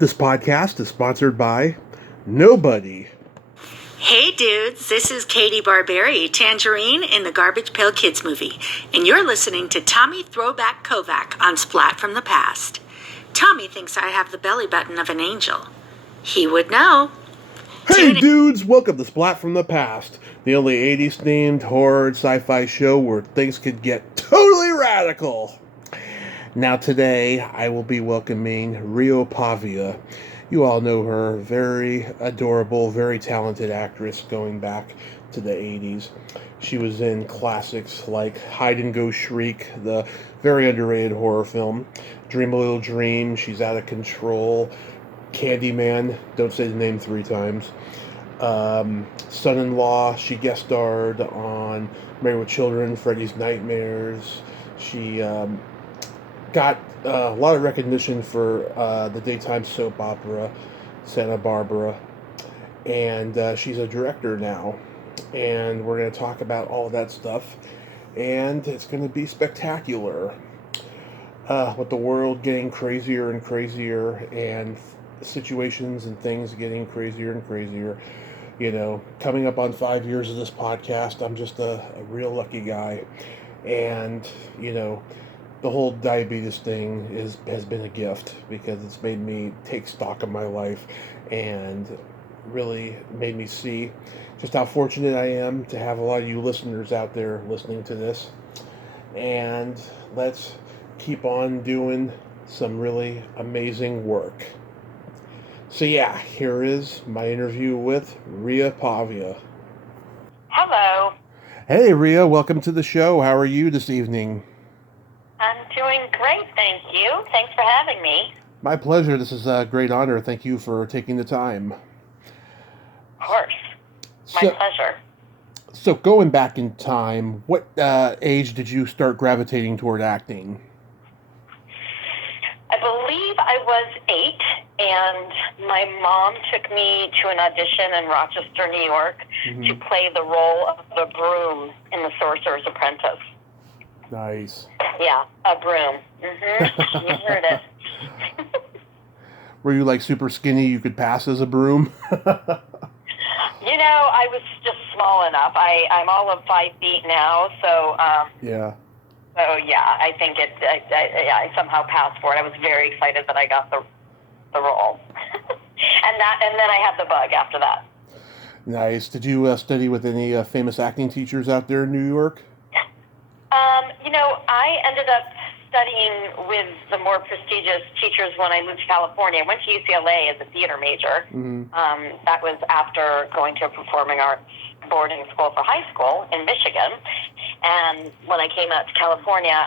This podcast is sponsored by nobody. Hey dudes, this is Katie Barberi, Tangerine in the Garbage Pail Kids movie, and you're listening to Tommy Throwback Kovac on Splat from the Past. Tommy thinks I have the belly button of an angel. He would know. Hey dudes, welcome to Splat from the Past, the only 80s themed horror and sci-fi show where things could get totally radical. Now today, I will be welcoming Ria Pavia. You all know her, very adorable, very talented actress going back to the 80s. She was in classics like Hide and Go Shriek, the very underrated horror film, Dream a Little Dream, She's Out of Control, Candyman, don't say the name 3 times, Son-in-Law, she guest starred on Married with Children, Freddy's Nightmares. She got a lot of recognition for the daytime soap opera Santa Barbara, and she's a director now, and we're going to talk about all that stuff, and it's going to be spectacular, with the world getting crazier and crazier, and situations and things getting crazier and crazier. You know, coming up on 5 years of this podcast, I'm just a real lucky guy, and you know, the whole diabetes thing has been a gift because it's made me take stock of my life and really made me see just how fortunate I am to have a lot of you listeners out there listening to this. And let's keep on doing some really amazing work. So yeah, here is my interview with Ria Pavia. Hello. Hey Ria, welcome to the show. How are you this evening? I'm doing great, thank you. Thanks for having me. My pleasure. This is a great honor. Thank you for taking the time. Of course. My pleasure. So going back in time, what age did you start gravitating toward acting? I believe I was 8, and my mom took me to an audition in Rochester, New York, to play the role of a broom in The Sorcerer's Apprentice. Nice. Yeah, a broom. You heard it. Were you like super skinny you could pass as a broom? You know, I was just small enough. I'm all of 5 feet now, so yeah. So yeah, I think I somehow passed for it. I was very excited that I got the role, and then I had the bug after that. Nice. Did you study with any famous acting teachers out there in New York? You know, I ended up studying with the more prestigious teachers when I moved to California. I went to UCLA as a theater major. That was after going to a performing arts boarding school for high school in Michigan. And when I came out to California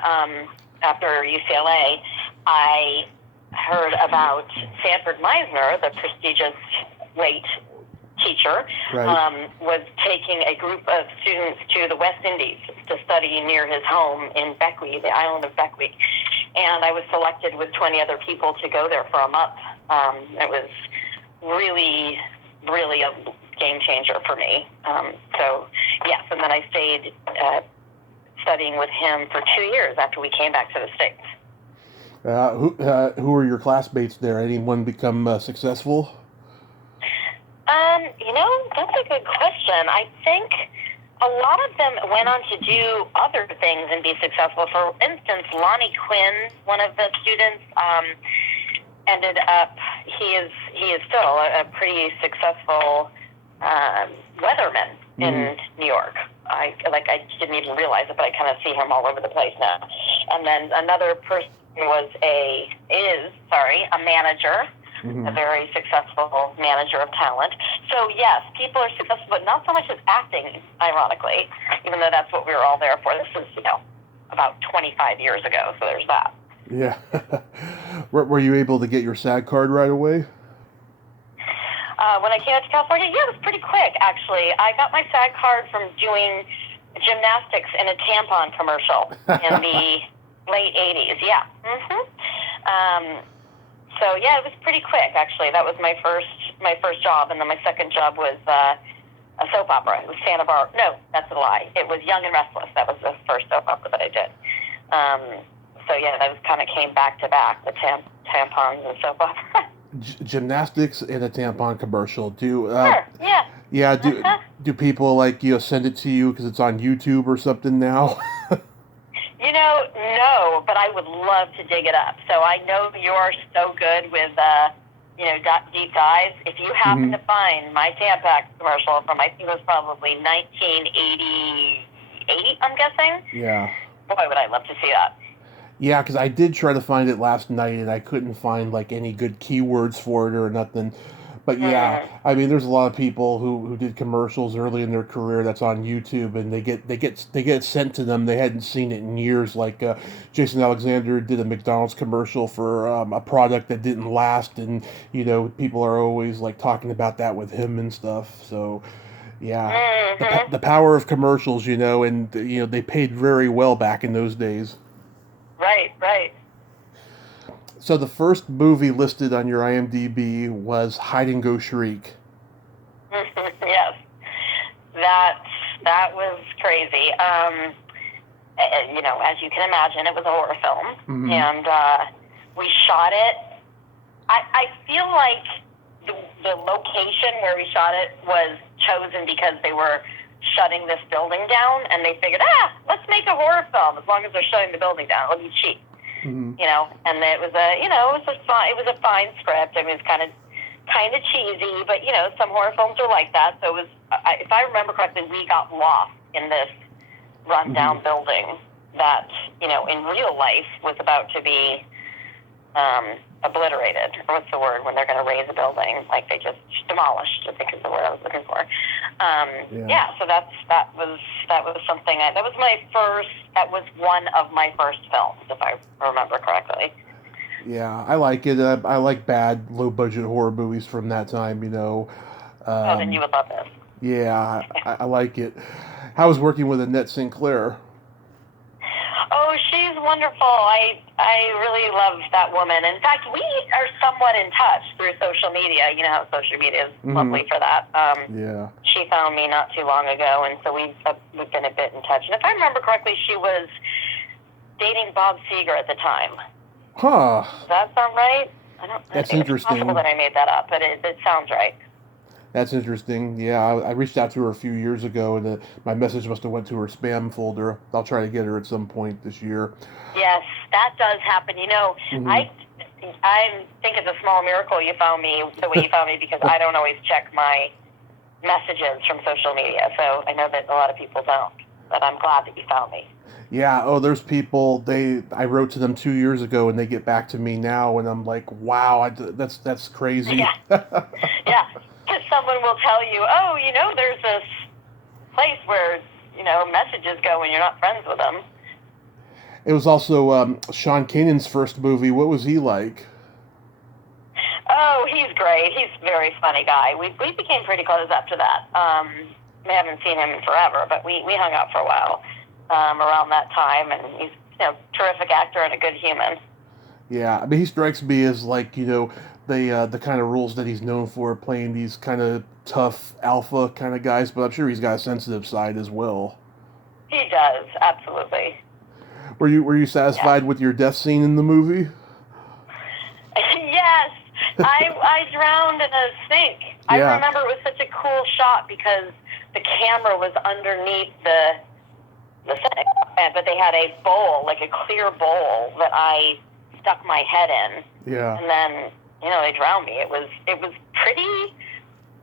after UCLA, I heard about Sanford Meisner, the prestigious late teacher, was taking a group of students to the West Indies to study near his home in Beckwith, the island of Beckwith. And I was selected with 20 other people to go there for a month. It was really, really a game changer for me. So, yes, and then I stayed studying with him for 2 years after we came back to the States. Who were your classmates there? Anyone become successful? You know, that's a good question. I think a lot of them went on to do other things and be successful. For instance, Lonnie Quinn, one of the students, ended up, he is still a pretty successul weatherman in New York. I didn't even realize it, but I kind of see him all over the place now. And then another person is a manager. A very successful manager of talent. So yes, people are successful, but not so much as acting, ironically, even though that's what we were all there for. This is, about 25 years ago, so there's that. Yeah. Were you able to get your SAG card right away? When I came out to California, yeah, it was pretty quick, actually. I got my SAG card from doing gymnastics in a tampon commercial in the late 80s, yeah. So yeah, it was pretty quick actually. That was my first job, and then my second job was a soap opera. It was Santa Barbara. No, that's a lie. It was Young and Restless. That was the first soap opera that I did. So yeah, those kind of came back to back, the tampons and soap opera. Gymnastics in a tampon commercial. Sure. Yeah. Yeah, do people send it to you because it's on YouTube or something now? No, but I would love to dig it up. So I know you're so good with, deep dives. If you happen to find my Tampax commercial from, I think it was probably 1988, I'm guessing. Yeah. Boy, would I love to see that. Yeah, because I did try to find it last night and I couldn't find any good keywords for it or nothing. But yeah, I mean, there's a lot of people who did commercials early in their career that's on YouTube, and they get it sent to them. They hadn't seen it in years. Like Jason Alexander did a McDonald's commercial for a product that didn't last, and people are always talking about that with him and stuff. So yeah, the power of commercials, and they paid very well back in those days. Right. So the first movie listed on your IMDb was Hide and Go Shriek. Yes, that was crazy. As you can imagine, it was a horror film, and we shot it. I feel like the location where we shot it was chosen because they were shutting this building down, and they figured, let's make a horror film as long as they're shutting the building down. It'll be cheap. And it was a fine script. I mean, it's kind of cheesy, but some horror films are like that. So it was, if I remember correctly, we got lost in this rundown building that in real life was about to be obliterated. Or what's the word when they're going to raise a building? Like they just demolished, I think is the word I was looking for. So that was something. That was one of my first films, if I remember correctly. Yeah, I like it. I like bad, low-budget horror movies from that time. Then you would love this. Yeah, I like it. How was working with Annette Sinclair? Oh, she's wonderful. I really love that woman. In fact, we are somewhat in touch through social media. You know how social media is lovely for that. Yeah. She found me not too long ago, and so we've been a bit in touch. And if I remember correctly, she was dating Bob Seger at the time. Huh. Does that sound right? That's interesting. It's possible that I made that up, but it sounds right. That's interesting. Yeah, I reached out to her a few years ago, and my message must have went to her spam folder. I'll try to get her at some point this year. Yes, that does happen. I think it's a small miracle you found me the way you found me, because I don't always check my messages from social media. So I know that a lot of people don't, but I'm glad that you found me. Yeah. Oh, there's people. I wrote to them 2 years ago, and they get back to me now, and I'm like, wow, that's crazy. Yeah. Yeah. Because someone will tell you, there's this place where messages go when you're not friends with them. It was also Sean Kanan's first movie. What was he like? Oh, he's great. He's a very funny guy. We became pretty close after that. We haven't seen him in forever, but we hung out for a while around that time, and he's a terrific actor and a good human. Yeah, I mean, he strikes me as the kind of roles that he's known for, playing these kind of tough alpha kind of guys, but I'm sure he's got a sensitive side as well. He does, absolutely. Were you satisfied with your death scene in the movie? Yes, I drowned in a sink. Yeah. I remember it was such a cool shot because the camera was underneath the sink, but they had a bowl, like a clear bowl, that I stuck my head in. Yeah. And then they drowned me. It was pretty.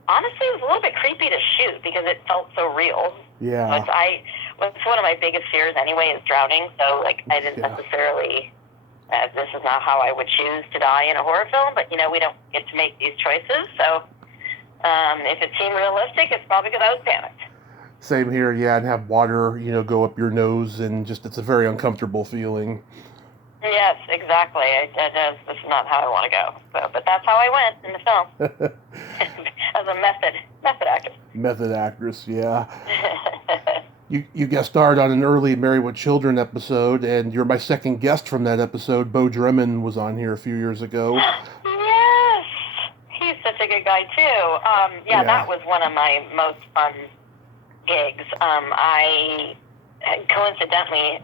Honestly, it was a little bit creepy to shoot because it felt so real. Yeah. It's one of my biggest fears anyway, is drowning. So I didn't necessarily. This is not how I would choose to die in a horror film, but we don't get to make these choices. So if it seemed realistic, it's probably because I was panicked. Same here, yeah, and have water, go up your nose, and it's a very uncomfortable feeling. Yes, exactly. This is not how I want to go. But that's how I went in the film. As a method actress. Method actress, yeah. You guest starred on an early Married with Children episode, and you're my second guest from that episode. Bo Dremon was on here a few years ago. Yes! He's such a good guy, too. Yeah, that was one of my most fun gigs. I coincidentally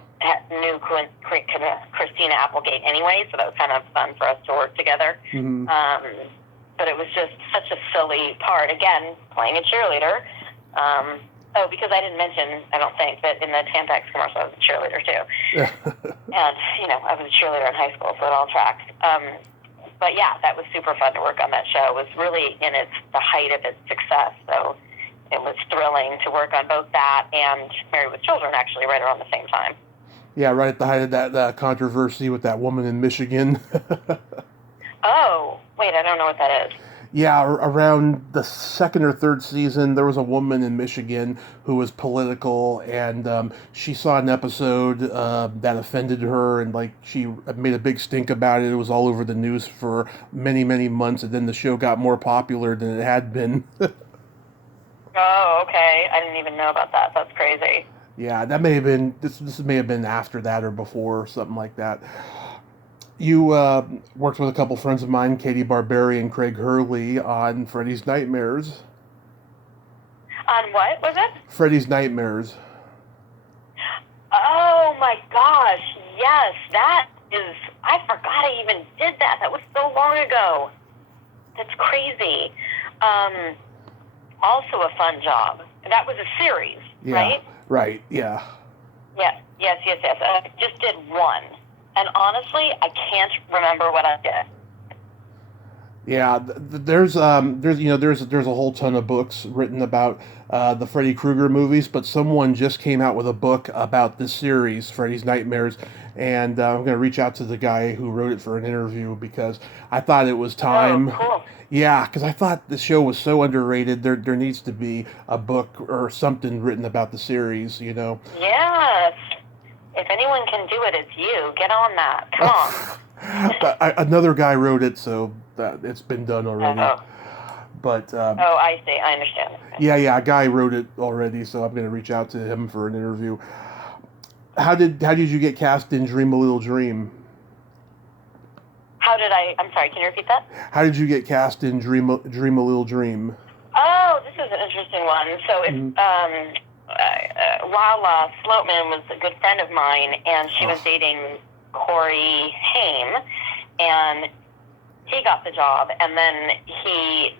knew Christina Applegate anyway, so that was kind of fun for us to work together. Mm-hmm. but it was just such a silly part. Again, playing a cheerleader. Because I didn't mention, I don't think, that in the Tampax commercial I was a cheerleader too. And, I was a cheerleader in high school, so it all tracks. But yeah, that was super fun to work on that show. It was really in the height of its success, so it was thrilling to work on both that and Married with Children, actually, right around the same time. Yeah, right at the height of that controversy with that woman in Michigan. Oh, wait, I don't know what that is. Yeah, around the second or third season, there was a woman in Michigan who was political, and she saw an episode that offended her, and she made a big stink about it. It was all over the news for many, many months, and then the show got more popular than it had been. Oh, okay. I didn't even know about that. That's crazy. Yeah, that may have been this may have been after that or before, or something like that. You worked with a couple friends of mine, Katie Barberi and Craig Hurley, on Freddy's Nightmares. On what was it? Freddy's Nightmares. Oh my gosh, yes, that is, I forgot I even did that. That was so long ago. That's crazy. Also a fun job. That was a series, right? Right, yeah. Yes. I just did one. And honestly, I can't remember what I did. Yeah, there's a whole ton of books written about the Freddy Krueger movies, but someone just came out with a book about this series, Freddy's Nightmares, and I'm going to reach out to the guy who wrote it for an interview because I thought it was time. Oh, cool. Yeah, because I thought the show was so underrated. There needs to be a book or something written about the series, Yes. If anyone can do it, it's you. Get on that. Come on. Another guy wrote it, so it's been done already. But I see. I understand. Yeah, a guy wrote it already, so I'm going to reach out to him for an interview. How did you get cast in Dream a Little Dream? I'm sorry, can you repeat that? How did you get cast in Dream a Little Dream? Oh, this is an interesting one. So it's Lala Sloatman was a good friend of mine, and she was dating Corey Haim, and he got the job, and then he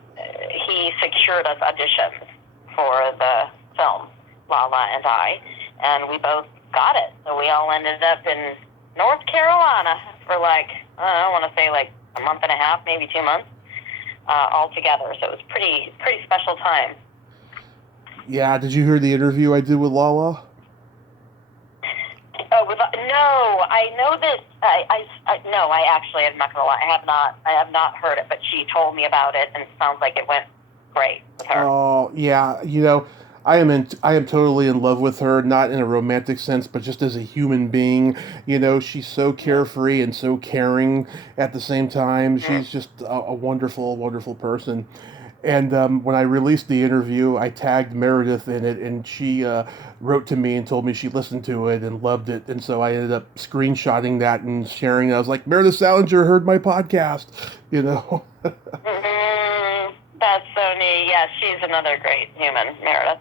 secured us auditions for the film, Lala and I, and we both got it. So we all ended up in North Carolina for I want to say a month and a half, maybe 2 months, all together. So it was pretty special time. Yeah, did you hear the interview I did with Lala? No, I know that I actually, I'm not gonna lie, I have not heard it, but she told me about it, and it sounds like it went great with her. Oh yeah, I am totally in love with her, not in a romantic sense, but just as a human being. She's so carefree and so caring at the same time. She's just a wonderful, wonderful person. And when I released the interview, I tagged Meredith in it, and she wrote to me and told me she listened to it and loved it. And so I ended up screenshotting that and sharing it. I was like, Meredith Salinger heard my podcast, That's so neat. Yeah, she's another great human, Meredith.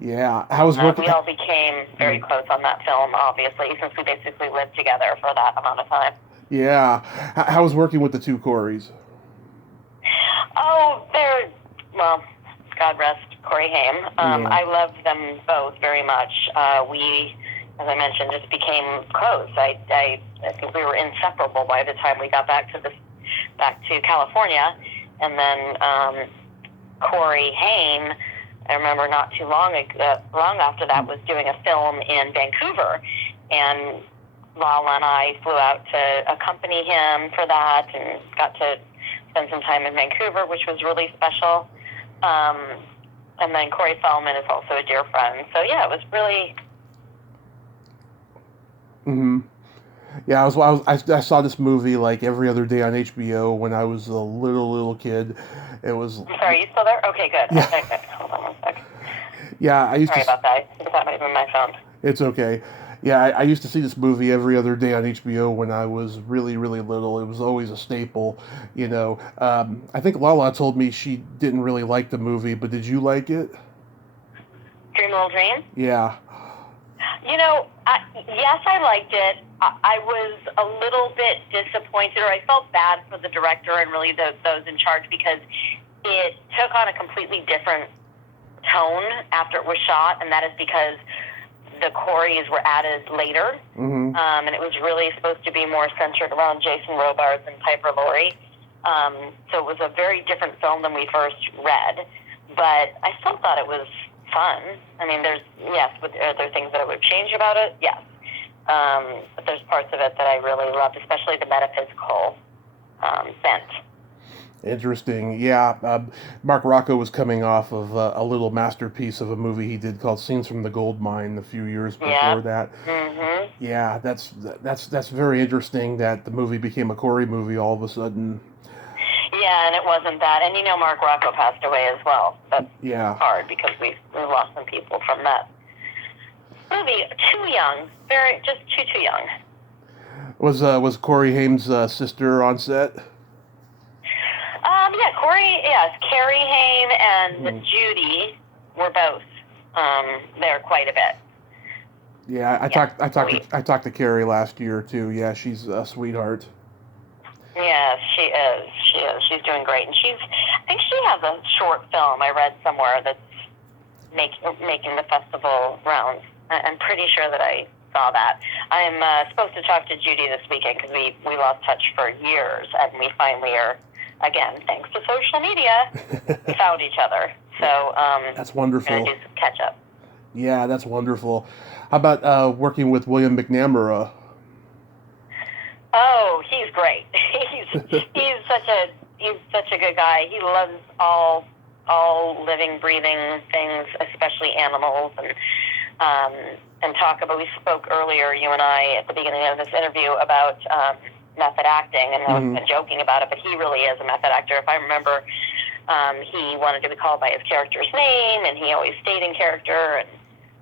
Yeah, I was working. We all became very close on that film, obviously, since we basically lived together for that amount of time. Yeah, how was working with the two Coreys? Oh, God rest Corey Haim. I love them both very much. We, as I mentioned, just became close. I think we were inseparable by the time we got back to California, and then Corey Haim, I remember not too long after that, was doing a film in Vancouver, and Lala and I flew out to accompany him for that, and got to spend some time in Vancouver, which was really special. And then Corey Feldman is also a dear friend. So yeah, it was really. Mm-hmm. Yeah, I saw this movie every other day on HBO when I was a little kid. It was. I'm sorry, are you still there? Okay, good. Yeah. Okay, good. Hold on one second. Yeah, Sorry about that. I think that might have been my phone. It's okay. Yeah, I used to see this movie every other day on HBO when I was really, really little. It was always a staple, I think Lala told me she didn't really like the movie, but did you like it? Dream a Little Dream? Yeah. Yes, I liked it. I was a little bit disappointed, or I felt bad for the director and really those in charge, because it took on a completely different tone after it was shot, and that is because the Coreys were added later, and it was really supposed to be more centered around Jason Robards and Piper Laurie. So it was a very different film than we first read, but I still thought it was fun. I mean, are there things that I would change about it? Yes. But there's parts of it that I really loved, especially the metaphysical bent. Interesting. Yeah. Mark Rocco was coming off of a little masterpiece of a movie he did called Scenes from the Gold Mine a few years before that. Mm-hmm. Yeah, that's very interesting that the movie became a Corey movie all of a sudden. Yeah, and it wasn't that. And Mark Rocco passed away as well. That's hard because we lost some people from that movie. Too young. Just too young. Was Corey Haim's sister on set? Yeah, Carrie Haim and Judy were both there quite a bit. Yeah, I talked to Carrie last year too. Yeah, she's a sweetheart. Yes, she is. She's doing great, and I think she has a short film I read somewhere that's making the festival rounds. I'm pretty sure that I saw that. I'm supposed to talk to Judy this weekend because we lost touch for years, and we finally are, again, thanks to social media, we found each other. So that's wonderful. We're going to do some catch up. Yeah, that's wonderful. How about working with William McNamara? Oh, he's great. he's such a good guy. He loves all living, breathing things, especially animals, and talk about. We spoke earlier, you and I, at the beginning of this interview about method acting, and I was joking about it, but he really is a method actor. If I remember, he wanted to be called by his character's name, and he always stayed in character,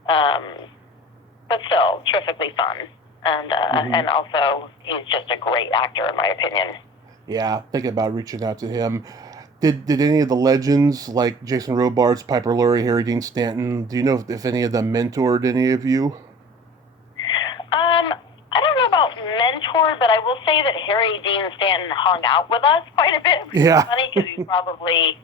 but still terrifically fun. And also, he's just a great actor, in my opinion. Yeah, thinking about reaching out to him. Did any of the legends, like Jason Robards, Piper Laurie, Harry Dean Stanton, do you know if any of them mentored any of you? I don't know about mentor, but I will say that Harry Dean Stanton hung out with us quite a bit. Which is funny because he's probably,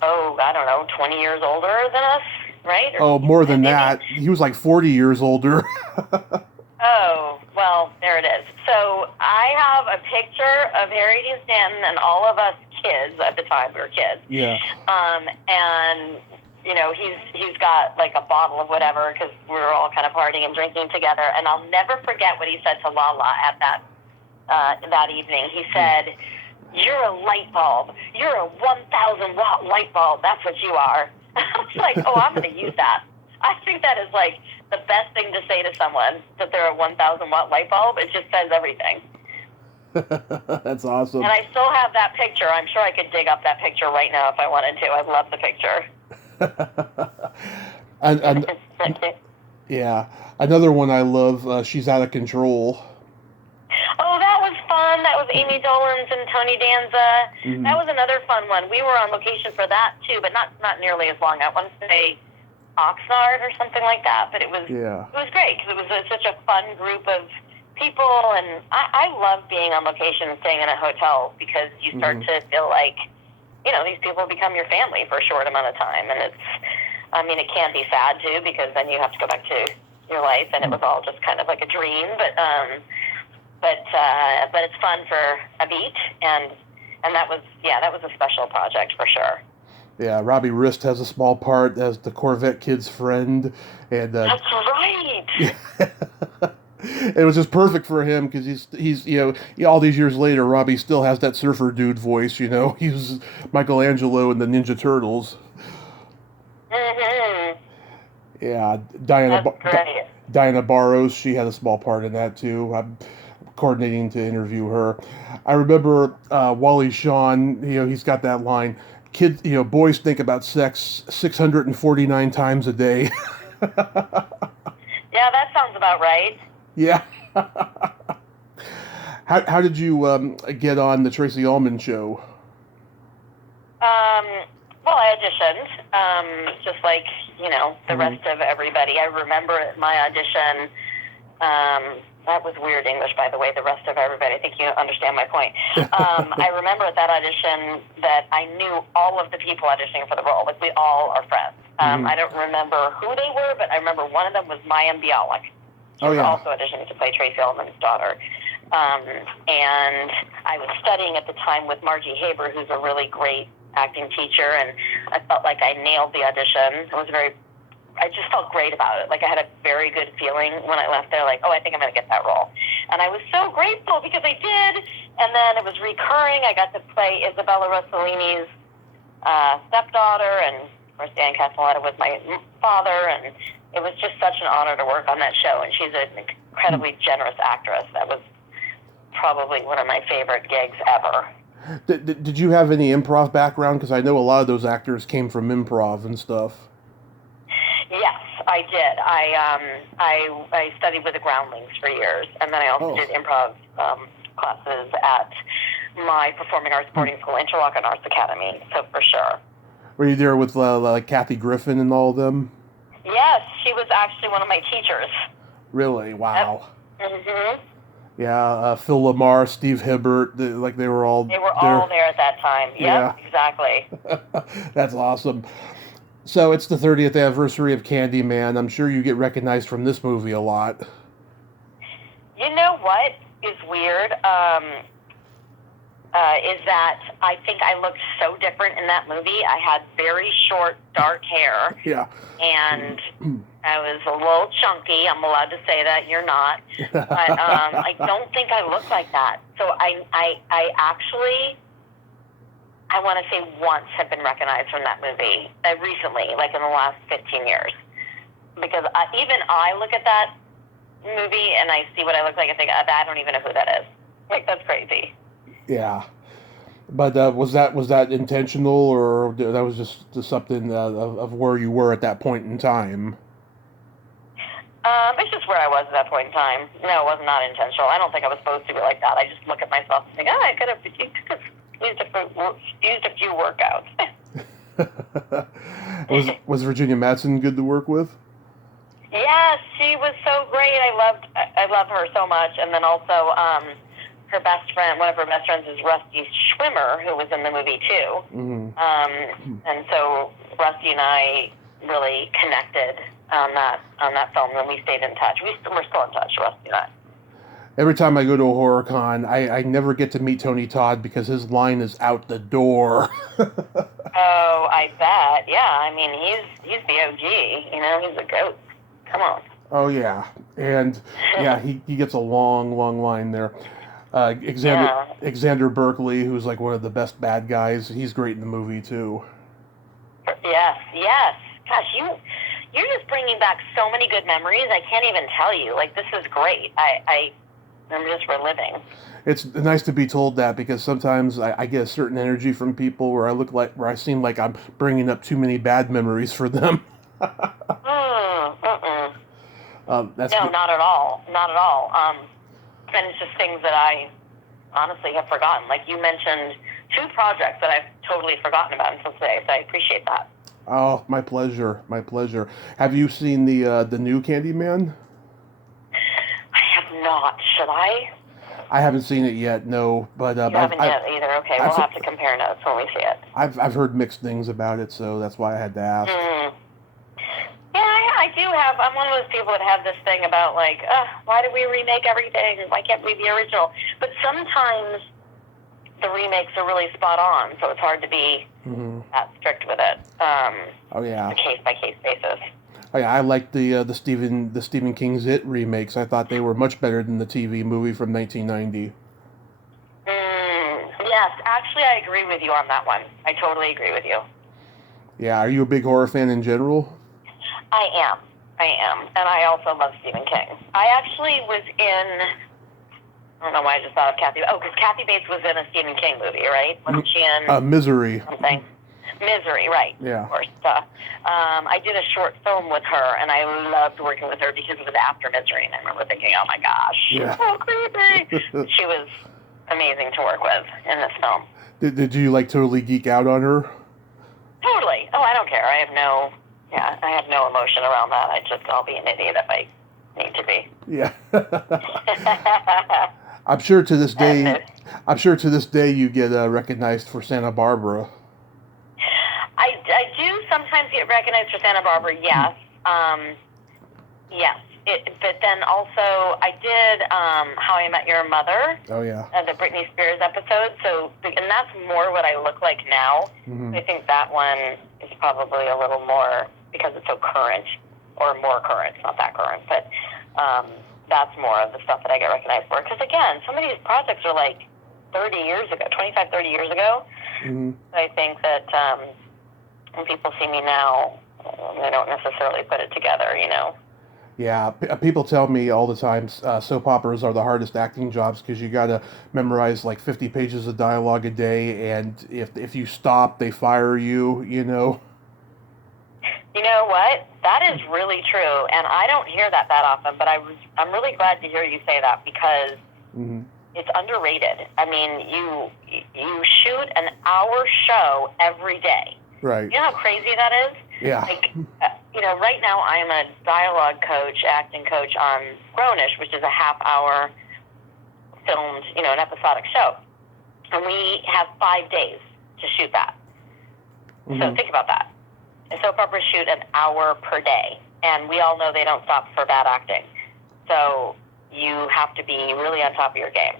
20 years older than us, right? Or more than that. He was like 40 years older. Oh, well, there it is. So I have a picture of Harry Dean Stanton and all of us kids at the time. We were kids. Yeah. And he's got like a bottle of whatever because we were all kind of partying and drinking together. And I'll never forget what he said to Lala at that evening. He said, "You're a light bulb. You're a 1,000 watt light bulb. That's what you are." I was like, "Oh, I'm going to use that." I think that is like the best thing to say to someone, that they're a 1,000 watt light bulb. It just says everything. That's awesome. And I still have that picture. I'm sure I could dig up that picture right now if I wanted to. I love the picture. Yeah. Another one I love, She's Out of Control. Oh, that was fun. That was Amy Dolenz and Tony Danza. That was another fun one. We were on location for that too, but not nearly as long. I want to say Oxnard or something like that, but it was great because it was such a fun group of people, and I love being on location and staying in a hotel because you start to feel like, these people become your family for a short amount of time, and it can be sad too because then you have to go back to your life, and it was all just kind of like a dream, but it's fun for a beat, and that was a special project for sure. Yeah, Robbie Rist has a small part as the Corvette kid's friend, and that's right. It was just perfect for him because he's all these years later, Robbie still has that surfer dude voice. He was Michelangelo in the Ninja Turtles. Mm-hmm. Yeah, Diana Barros, she had a small part in that too. I'm coordinating to interview her. I remember Wally Shawn. He's got that line. Kids, boys think about sex 649 times a day. Yeah, that sounds about right. Yeah. How did you get on the Tracy Ullman show? Well, I auditioned, just like the rest of everybody. I remember at my audition, that was weird English, by the way, the rest of everybody. I think you understand my point. I remember at that audition that I knew all of the people auditioning for the role. Like, we all are friends. I don't remember who they were, but I remember one of them was Mayim Bialik. She was also auditioning to play Tracy Ullman's daughter. And I was studying at the time with Margie Haber, who's a really great acting teacher, and I felt like I nailed the audition. I just felt great about it. Like, I had a very good feeling when I left there, like, oh, I think I'm going to get that role. And I was so grateful because I did. And then it was recurring. I got to play Isabella Rossellini's stepdaughter, and of course, Dan Castellaneta was my father, and it was just such an honor to work on that show. And she's an incredibly generous actress. That was probably one of my favorite gigs ever. Did you have any improv background? Because I know a lot of those actors came from improv and stuff. Yes, I did. I studied with the Groundlings for years, and then I also did improv classes at my performing arts boarding school, Interlochen Arts Academy. So for sure. Were you there with like Kathy Griffin and all of them? Yes, she was actually one of my teachers. Really? Wow. Yep. Mm-hmm. Yeah, Phil Lamar, Steve Hibbert, they were all there. They were all there at that time. Yep, yeah, exactly. That's awesome. So it's the 30th anniversary of Candyman. I'm sure you get recognized from this movie a lot. You know what is weird? Is that I think I looked so different in that movie. I had very short, dark hair. Yeah. And I was a little chunky. I'm allowed to say that. You're not. But I don't think I look like that. So I actually, I want to say once have been recognized from that movie. Recently, like in the last 15 years. Because even I look at that movie and I see what I look like and think, I don't even know who that is. Like, that's crazy. Yeah, but was that intentional, or that was just something of where you were at that point in time? It's just where I was at that point in time. No, it was not intentional. I don't think I was supposed to be like that. I just look at myself and think, I could have used a few workouts. Was Virginia Madsen good to work with? Yes, she was so great. I love her so much, and then also. Her best friend, one of her best friends is Rusty Schwimmer, who was in the movie too. Mm-hmm. And so Rusty and I really connected on that film, and we stayed in touch. We're still in touch, Rusty and I. Every time I go to a horror con, I never get to meet Tony Todd because his line is out the door. Oh, I bet. Yeah, I mean, he's the OG. He's a goat. Come on. Oh yeah, and yeah, he gets a long line there. Xander Berkeley, who's like one of the best bad guys, he's great in the movie too. Yes. Gosh, you're just bringing back so many good memories. I can't even tell you. Like, this is great. I'm just reliving. It's nice to be told that, because sometimes I get a certain energy from people where I seem like I'm bringing up too many bad memories for them. No, Not at all. Not at all. And it's just things that I honestly have forgotten. Like, you mentioned 2 projects that I've totally forgotten about until today, so I appreciate that. Oh, my pleasure. Have you seen the new Candyman? I have not. Should I? I haven't seen it yet, no. But you haven't yet either? Okay, we'll have to compare notes when we see it. I've heard mixed things about it, so that's why I had to ask. Yeah, I do have. I'm one of those people that have this thing about, like, why do we remake everything? Why can't we be original? But sometimes the remakes are really spot on, so it's hard to be that strict with it. Oh yeah. It's a case-by-case basis. Oh yeah, I liked the Stephen King's It remakes. I thought they were much better than the TV movie from 1990. Yes, actually, I agree with you on that one. I totally agree with you. Yeah, are you a big horror fan in general? I am, and I also love Stephen King. I actually was in, I don't know why I just thought of Kathy. Oh, because Kathy Bates was in a Stephen King movie, right? Wasn't she in? Misery. Something. Misery, right. Yeah. Of course. I did a short film with her, and I loved working with her because it was after Misery, and I remember thinking, oh my gosh, she's so creepy. She was amazing to work with in this film. Did you, like, totally geek out on her? Totally. Oh, I don't care. I have no Yeah, I have no emotion around that. I'll be an idiot if I need to be. Yeah. I'm sure to this day you get recognized for Santa Barbara. I do sometimes get recognized for Santa Barbara, yes. Yes. But then also I did How I Met Your Mother. Oh, yeah. The Britney Spears episode. And that's more what I look like now. Mm-hmm. I think that one is probably a little more, because it's so current, or more current, not that current, but that's more of the stuff that I get recognized for. Because again, some of these projects are like 30 years ago, 25, 30 years ago. Mm-hmm. So I think that when people see me now, they don't necessarily put it together, you know. Yeah, people tell me all the time soap operas are the hardest acting jobs because you got to memorize like 50 pages of dialogue a day, and if you stop, they fire you, you know. You know what? That is really true, and I don't hear that often, but I'm really glad to hear you say that, because mm-hmm. it's underrated. I mean, you shoot an hour show every day. Right. You know how crazy that is? Yeah. Like, you know, right now I'm a dialogue coach, acting coach on Grownish, which is a half-hour filmed, you know, an episodic show. And we have 5 days to shoot that. Mm-hmm. So think about that. And soap operas shoot an hour per day. And we all know they don't stop for bad acting. So you have to be really on top of your game.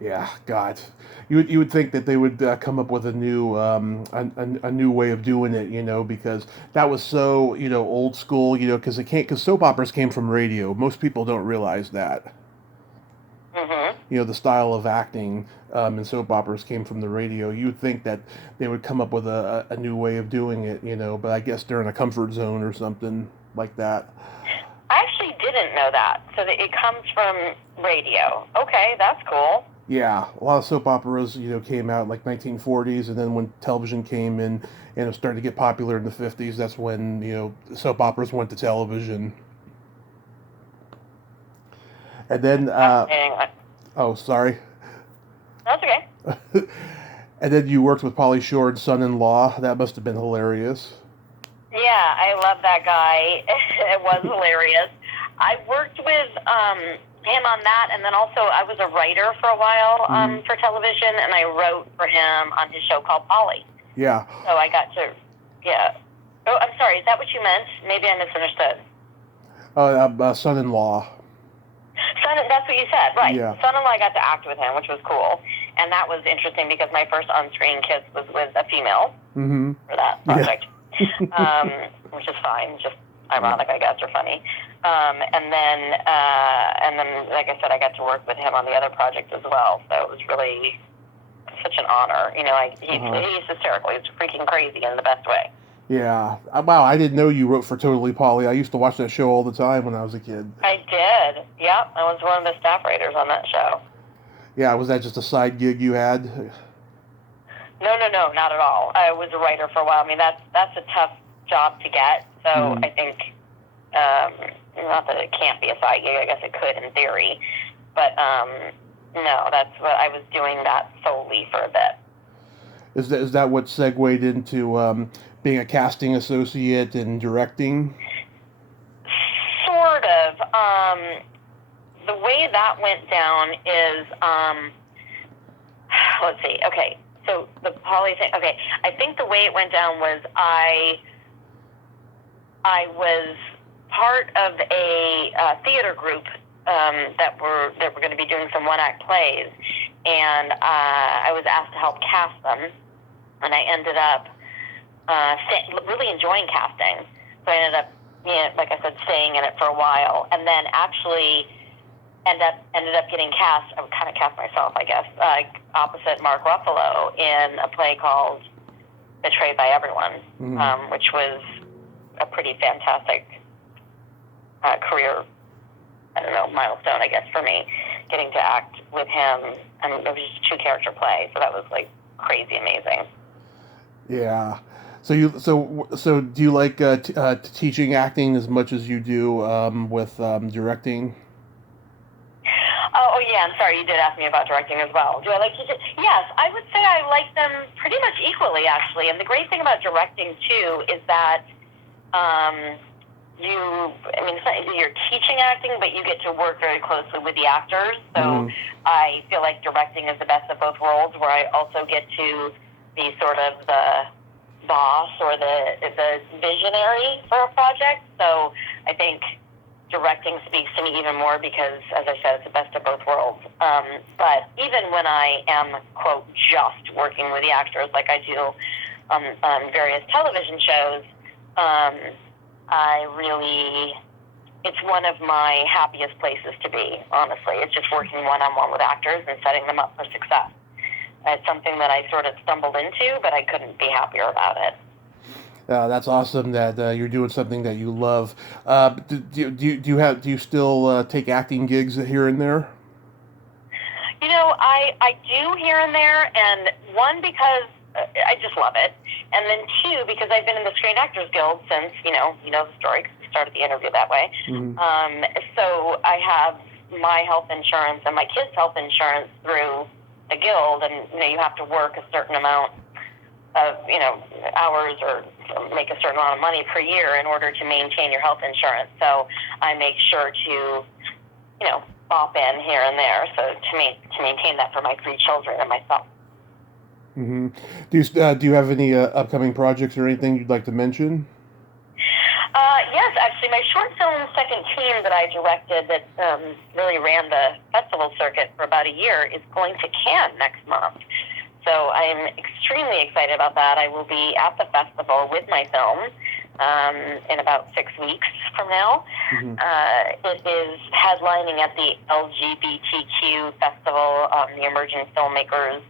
Yeah, God, you would think that they would come up with a new a new way of doing it, you know, because that was so, you know, old school, you know, because soap operas came from radio. Most people don't realize that. Mm-hmm. You know, the style of acting in soap operas came from the radio. You would think that they would come up with a new way of doing it, you know, but I guess they're in a comfort zone or something like that. I actually didn't know that. So that it comes from radio. Okay, that's cool. Yeah, a lot of soap operas, you know, came out in like 1940s, and then when television came in and it started to get popular in the 50s, that's when, you know, soap operas went to television. And then, oh, sorry. That's okay. And then you worked with Pauly Shore and Son-in-Law. That must have been hilarious. Yeah, I love that guy. It was hilarious. I worked with him on that, and then also I was a writer for a while for television, and I wrote for him on his show called Polly. Yeah. So I got to, yeah. Oh, I'm sorry, is that what you meant? Maybe I misunderstood. Son-in-Law. That's what you said, right. Yeah. Son-in-law, I got to act with him, which was cool. And that was interesting because my first on-screen kiss was with a female for that project, which is fine, just ironic, I guess, or funny. And then, like I said, I got to work with him on the other project as well. So it was really such an honor. You know, he's hysterical. He's freaking crazy in the best way. Yeah. Wow, I didn't know you wrote for Totally Polly. I used to watch that show all the time when I was a kid. I did. Yep. I was one of the staff writers on that show. Yeah, was that just a side gig you had? No, not at all. I was a writer for a while. I mean, that's a tough job to get. So I think, not that it can't be a side gig. I guess it could in theory. But no, that's what I was doing that solely for a bit. Is that what segued into being a casting associate and directing? Sort of. The way that went down is, let's see. Okay, so the Polly thing. Okay, I think the way it went down was I was part of a theater group that were going to be doing some one-act plays, and I was asked to help cast them, and I ended up really enjoying casting. So I ended up, like I said, staying in it for a while, and then actually ended up getting cast. I would kind of cast myself, I guess, opposite Mark Ruffalo in a play called Betrayed by Everyone, which was a pretty fantastic career, I don't know, milestone, I guess, for me, getting to act with him. And it was just a 2-character play, so that was like crazy amazing. Yeah. So do you like teaching acting as much as you do with directing? Oh, yeah, I'm sorry, you did ask me about directing as well. Do I like teaching? Yes, I would say I like them pretty much equally, actually. And the great thing about directing, too, is that you're teaching acting, but you get to work very closely with the actors. So I feel like directing is the best of both worlds, where I also get to be sort of the boss or the visionary for a project. So I think directing speaks to me even more because, as I said, it's the best of both worlds. But even when I am, quote, just working with the actors like I do on various television shows, it's one of my happiest places to be, honestly. It's just working one-on-one with actors and setting them up for success. It's something that I sort of stumbled into, but I couldn't be happier about it. That's awesome that you're doing something that you love. Do you still take acting gigs here and there? You know, I do here and there, and one, because I just love it, and then two, because I've been in the Screen Actors Guild since, you know the story, because we started the interview that way. So I have my health insurance and my kids' health insurance through the guild, and you have to work a certain amount of hours or make a certain amount of money per year in order to maintain your health insurance. So I make sure to bop in here and there, so to maintain that for my 3 children and myself. Do you have any upcoming projects or anything you'd like to mention? Yes, actually, my short film Second Team that I directed that really ran the festival circuit for about a year is going to Cannes next month. So I'm extremely excited about that. I will be at the festival with my film in about 6 weeks from now. It is headlining at the LGBTQ Festival, the Emerging Filmmakers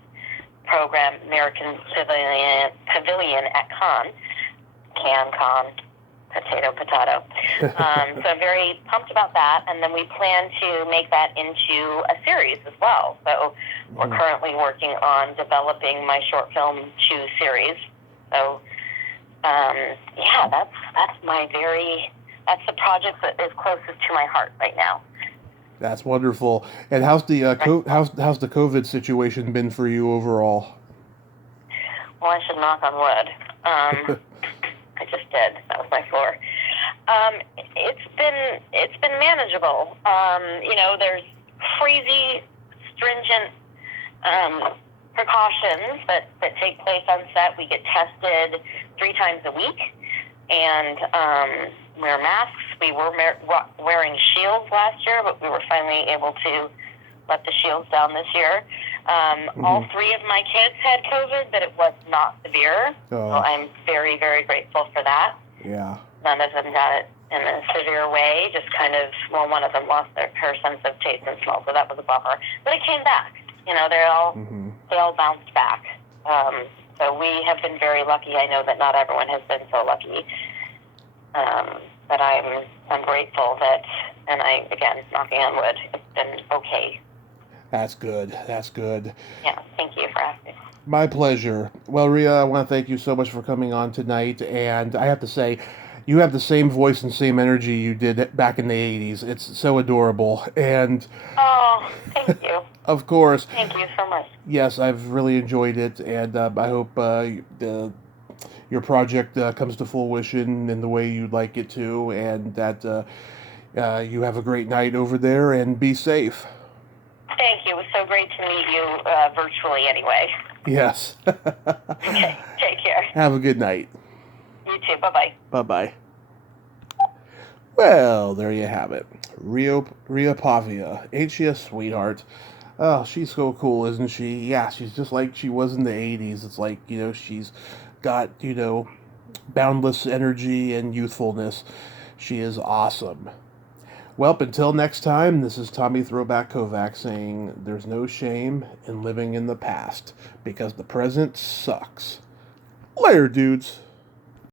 Program, American Pavilion at Cannes, potato. So I'm very pumped about that, and then we plan to make that into a series as well. So we're currently working on developing my short film 2 series. So that's the project that is closest to my heart right now. That's wonderful. And how's the how's the COVID situation been for you overall? Well, I should knock on wood. I just did. That was my floor. It's been manageable. There's crazy stringent precautions that take place on set. We get tested 3 times a week and wear masks. We were wearing shields last year, but we were finally able to let the shields down this year. All 3 of my kids had COVID, but it was not severe. So I'm very, very grateful for that. Yeah. None of them got it in a severe way. Just kind of, one of them lost her sense of taste and smell, so that was a bummer. But it came back. They all bounced back. So we have been very lucky. I know that not everyone has been so lucky. But I'm grateful that, and again, knocking on wood, it's been okay. That's good. Yeah, thank you for asking. My pleasure. Well, Ria, I want to thank you so much for coming on tonight, and I have to say, you have the same voice and same energy you did back in the 80s. It's so adorable, and... Oh, thank you. Of course. Thank you so much. Yes, I've really enjoyed it, and I hope your project comes to fruition in the way you'd like it to, and that you have a great night over there, and be safe. Thank you. It was so great to meet you virtually anyway. Yes. Okay, take care. Have a good night. You too. Bye-bye. Bye-bye. Well, there you have it. Ria Pavia. Ain't she a sweetheart? Oh, she's so cool, isn't she? Yeah, she's just like she was in the 80s. It's like, she's got, boundless energy and youthfulness. She is awesome. Well, until next time, this is Tommy Throwback Kovac saying there's no shame in living in the past because the present sucks. Later, dudes.